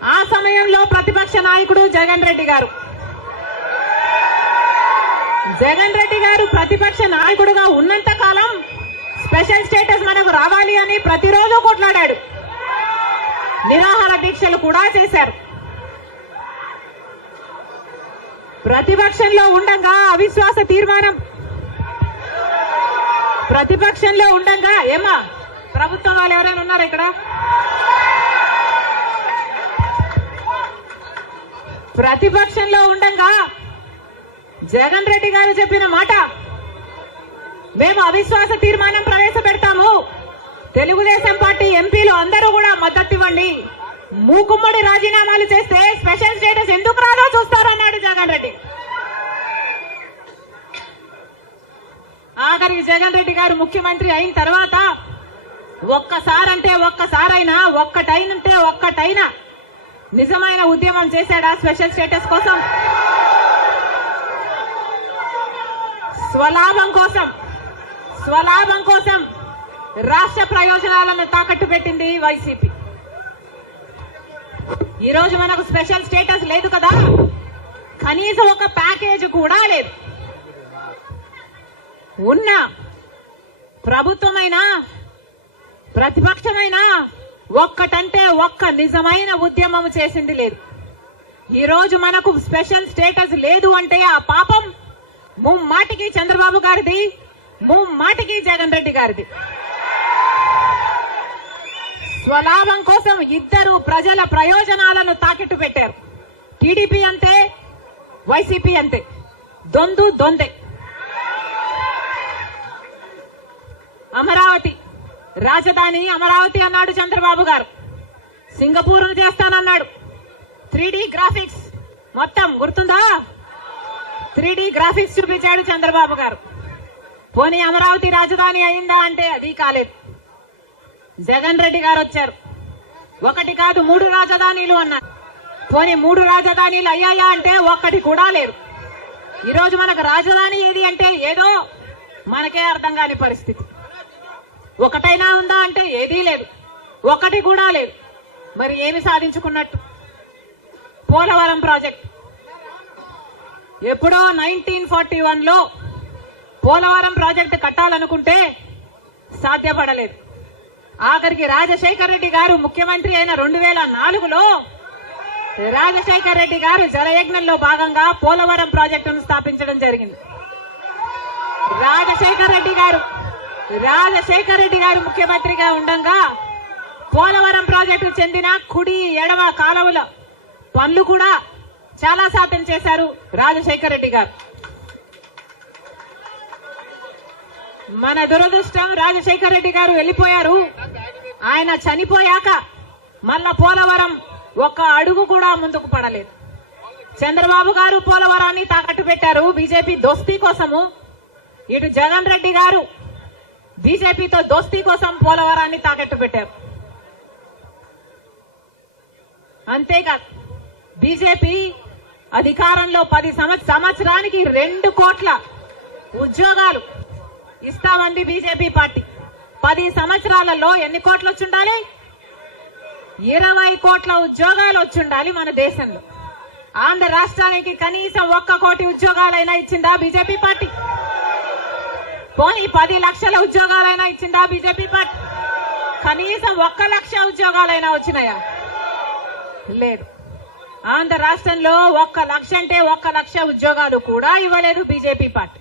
ఆ సమయంలో ప్రతిపక్ష నాయకుడు జగన్ రెడ్డి గారు ప్రతిపక్ష నాయకుడుగా ఉన్నంత కాలం స్పెషల్ స్టేటస్ మనకు రావాలి అని ప్రతిరోజు కొట్లాడాడు. నిరాహార దీక్షలు కూడా చేశారు. ప్రతిపక్షంలో ఉండగా అవిశ్వాస తీర్మానం ఏమా ప్రభుత్వం వాళ్ళు ఎవరైనా ఉన్నారు ఇక్కడ? ప్రతిపక్షంలో ఉండగా జగన్ రెడ్డి గారు చెప్పిన మాట, మేము అవిశ్వాస తీర్మానం ప్రవేశపెడతాము, తెలుగుదేశం పార్టీ ఎంపీలు అందరూ కూడా మద్దతు ఇవ్వండి, మూకుమ్మడి రాజీనామాలు చేస్తే స్పెషల్ స్టేటస్ ఎందుకు రాదో చూస్తారన్నాడు జగన్ రెడ్డి. ఆఖరికి జగన్ రెడ్డి గారు ముఖ్యమంత్రి అయిన తర్వాత ఒక్కసారైనా ఒక్కటైనా నిజమైన ఉద్యమం చేశాడా స్పెషల్ స్టేటస్ కోసం? స్వలాభం కోసం రాష్ట్ర ప్రయోజనాలను తాకట్టు పెట్టింది వైసీపీ. ఈ రోజు మనకు స్పెషల్ స్టేటస్ లేదు కదా, కనీసం ఒక ప్యాకేజ్ కూడా లేదు. ఉన్న ప్రభుత్వమైనా ప్రతిపక్షమైనా ఒక్కటంటే ఒక్క నిజమైన ఉద్యమం చేసింది లేదు. ఈ రోజు మనకు స్పెషల్ స్టేటస్ లేదు అంటే ఆ పాపం ముమ్మాటికి చంద్రబాబు గారిది, ముమ్మాటికి జగన్ రెడ్డి గారిది. స్వలాభం కోసం ఇద్దరు ప్రజల ప్రయోజనాలను తాకట్టు పెట్టారు. టీడీపీ అంతే, వైసీపీ అంతే, దొందే. అమరావతి రాజధాని అమరావతి అన్నాడు చంద్రబాబు గారు, సింగపూర్ చేస్తానన్నాడు. 3D గ్రాఫిక్స్ మొత్తం గుర్తుందా? 3D గ్రాఫిక్స్ చూపించాడు చంద్రబాబు గారు. పోనీ అమరావతి రాజధాని అయిందా అంటే అది కాలేదు. జగన్ రెడ్డి గారు వచ్చారు, ఒకటి కాదు 3 రాజధానిలు అన్నారు. పోనీ 3 రాజధానిలు అయ్యాయా అంటే ఒక్కటి కూడా లేదు. ఈరోజు మనకు రాజధాని ఏది అంటే ఏదో మనకే అర్థం కాని పరిస్థితి. ఒకటైనా ఉందా అంటే ఏదీ లేదు, ఒకటి కూడా లేదు. మరి ఏమి సాధించుకున్నట్టు? పోలవరం ప్రాజెక్ట్ ఎప్పుడో 1941లో పోలవరం ప్రాజెక్టు కట్టాలనుకుంటే సాధ్యపడలేదు. ఆఖరికి రాజశేఖర్ రెడ్డి గారు ముఖ్యమంత్రి అయిన 2004లో రాజశేఖర్ రెడ్డి గారు జలయజ్ఞంలో భాగంగా పోలవరం ప్రాజెక్టును స్థాపించడం జరిగింది. రాజశేఖర్ రెడ్డి గారు ముఖ్యమంత్రిగా ఉండగా పోలవరం ప్రాజెక్టు చెందిన కుడి ఎడమ కాలువల పనులు కూడా చాలా శాతం చేశారు రాజశేఖర్ రెడ్డి గారు. మన దురదృష్టం రాజశేఖర్ రెడ్డి గారు వెళ్లిపోయారు. ఆయన చనిపోయాక మళ్ళా పోలవరం ఒక్క అడుగు కూడా ముందుకు పడలేదు. చంద్రబాబు గారు పోలవరాన్ని తాకట్టు పెట్టారు బీజేపీ దోస్తీ కోసము. ఇటు జగన్ రెడ్డి గారు బీజేపీతో దోస్తీ కోసం పోలవరాన్ని తాకట్టు పెట్టారు. అంతేకాదు బీజేపీ అధికారంలో 10 సంవత్సరానికి 2 కోట్ల ఉద్యోగాలు ఇస్తామంది బీజేపీ పార్టీ. 10 సంవత్సరాలలో ఎన్ని కోట్లు వచ్చుండాలి? 20 కోట్ల ఉద్యోగాలు వచ్చుండాలి మన దేశంలో. ఆంధ్ర రాష్ట్రానికి కనీసం 1 కోటి ఉద్యోగాలైనా ఇచ్చిందా బీజేపీ పార్టీ? పోనీ 10 లక్షల ఉద్యోగాలైనా ఇచ్చిందా బీజేపీ పార్టీ? కనీసం 1 లక్ష ఉద్యోగాలైనా వచ్చినాయా? లేదు. ఆంధ్ర రాష్ట్రంలో 1 లక్ష అంటే 1 లక్ష ఉద్యోగాలు కూడా ఇవ్వలేదు బీజేపీ పార్టీ.